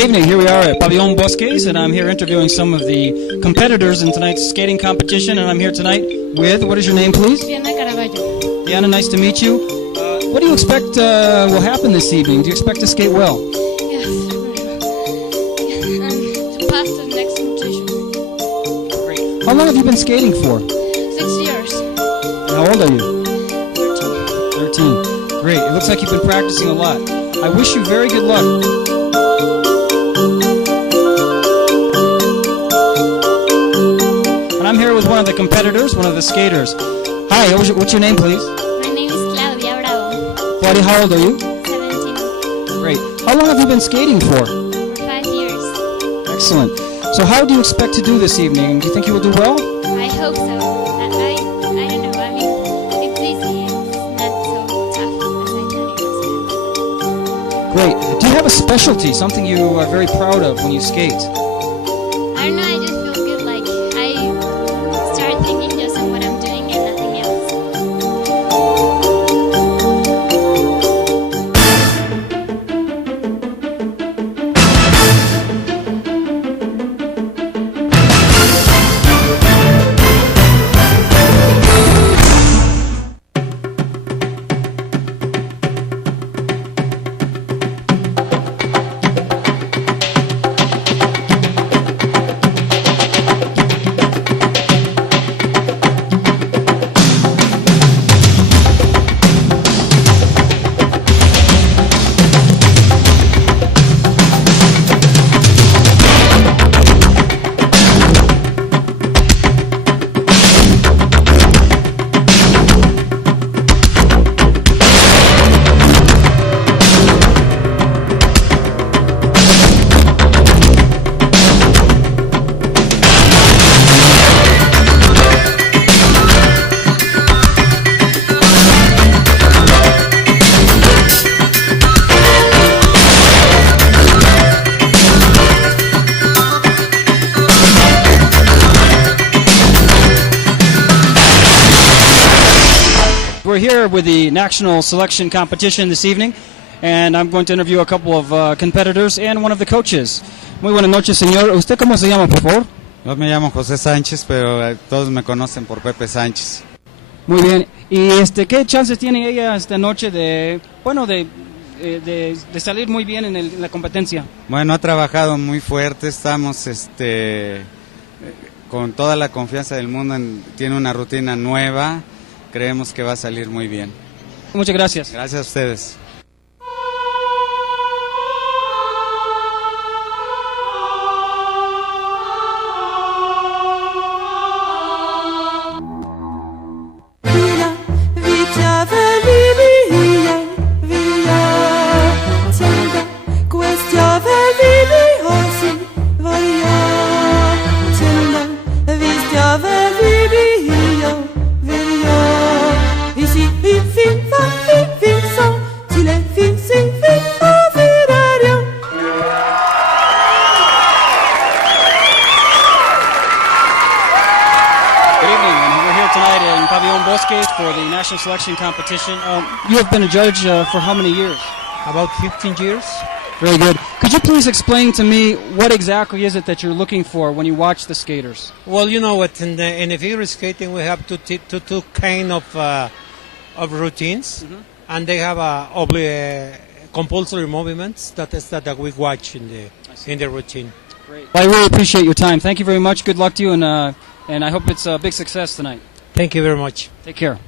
evening. Here we are at Pabellon Bosques, and I'm here interviewing some of the competitors in tonight's skating competition. And I'm here tonight with, what is your name, please? Diana Caraballo. Diana, nice to meet you. What do you expect will happen this evening? Do you expect to skate well? Yes. To pass to the next competition. Great. How long have you been skating for? 6 years. And how old are you? 13. Great. It looks like you've been practicing a lot. I wish you very good luck. And I'm here with one of the competitors, one of the skaters. Hi, what's your name, please? My name is Claudia Bravo. Claudia, how old are you? 17. Great. How long have you been skating for? For 5 years. Excellent. So how do you expect to do this evening? Do you think you will do well? I hope so. I don't know. I mean, it's easy. It's not so tough as I thought it was. Great. Do you have a specialty, something you are very proud of when you skate? I don't know. I just feel good. Like I start thinking just on what I'm doing and nothing else. We're here with the national selection competition this evening, and I'm going to interview a couple of competitors and one of the coaches. Muy buenas noches, señor. ¿Usted cómo se llama, por favor? Yo me llamo José Sánchez, pero todos me conocen por Pepe Sánchez. Muy bien. ¿Y qué chances tiene ella esta noche de salir muy bien en la competencia? Bueno, ha trabajado muy fuerte, estamos con toda la confianza del mundo, tiene una rutina nueva, creemos que va a salir muy bien. Muchas gracias. Gracias a ustedes. Pabellon Bosques for the national selection competition. You have been a judge for how many years? About 15 years. Very good. Could you please explain to me what exactly is it that you're looking for when you watch the skaters? Well, you know what, in the figure skating we have two kind of routines, and they have compulsory movements that we watch in the routine. Great. Well, I really appreciate your time. Thank you very much. Good luck to you, and I hope it's a big success tonight. Thank you very much. Take care.